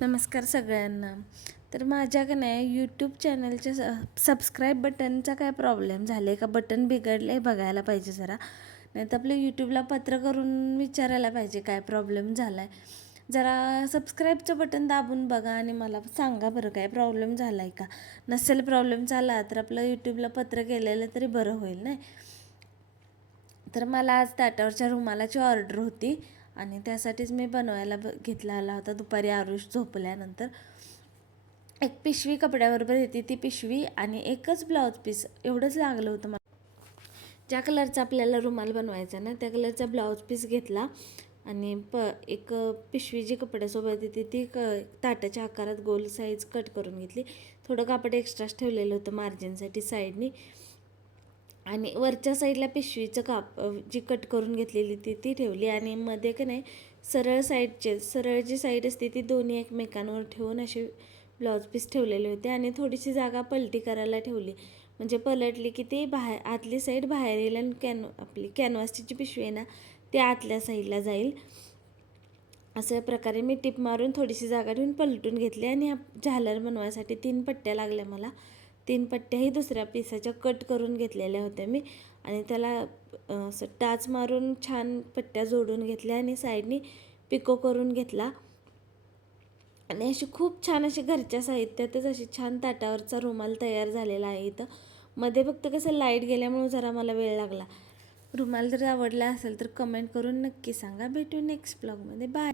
नमस्कार सगळ्यांना. तर माझ्या का नाही यूट्यूब चॅनलच्या सबस्क्राईब बटनचा काय प्रॉब्लेम झाला आहे का? बटन बिघडलं आहे बघायला पाहिजे जरा. नाही तर आपलं यूट्यूबला पत्र करून विचारायला पाहिजे काय प्रॉब्लेम झाला आहे जरा सबस्क्राईबचं बटन दाबून बघा आणि मला सांगा बरं काय प्रॉब्लेम झाला आहे का? नसेल प्रॉब्लेम झाला तर आपलं यूट्यूबला पत्र केलेलं तरी बरं होईल नाही? तर मला आज ताटावरच्या रुमालाची ऑर्डर होती. आणि त्यासाठीच मी बनवायला ब घेतला आला होता दुपारी आरुष झोपल्यानंतर. एक पिशवी कपड्याबरोबर येते ती पिशवी आणि एकच ब्लाऊज पीस. एवढंच लागलं होतं मला. ज्या कलरचा आपल्याला रुमाल बनवायचा ना त्या कलरचा ब्लाऊज पीस घेतला आणि प एक पिशवी जी कपड्यासोबत येते ती क ताटाच्या आकारात गोल साईज कट करून घेतली. थोडं कापड एक्स्ट्राच ठेवलेलं होतं मार्जिनसाठी साईडनी आणि वरच्या साईडला पिशवीचं काप जी कट करून घेतलेली ती ती ठेवली आणि मध्ये का नाही सरळ साईडचे सरळ जी साईड असते ती दोन्ही एकमेकांवर ठेवून असे ब्लाऊज पीस ठेवलेले होते आणि थोडीशी जागा पलटी करायला ठेवली. म्हणजे पलटली की ती बाहेर आतली साईड बाहेर येईल आणि कॅन आपली कॅनव्हासची जी पिशवी आहे ना ती आतल्या साईडला जाईल. अशा प्रकारे मी टिप मारून थोडीशी जागा ठेवून पलटून घेतली आणि झालर बनवायसाठी तीन पट्ट्या लागल्या मला. तीन पट्ट्याही दुसऱ्या पिसाच्या कट करून घेतलेल्या होत्या मी. आणि त्याला असं टाच मारून छान पट्ट्या जोडून घेतल्या आणि साईडनी पिको करून घेतला. आणि अशी खूप छान अशी घरच्या साहित्यातच अशी छान ताटावरचा रुमाल तयार झालेला आहे इथं. मध्ये फक्त कसं लाइट गेल्यामुळे जरा मला वेळ लागला. रुमाल जर आवडला असेल तर कमेंट करून नक्की सांगा. भेटू नेक्स्ट ब्लॉगमध्ये. बाय.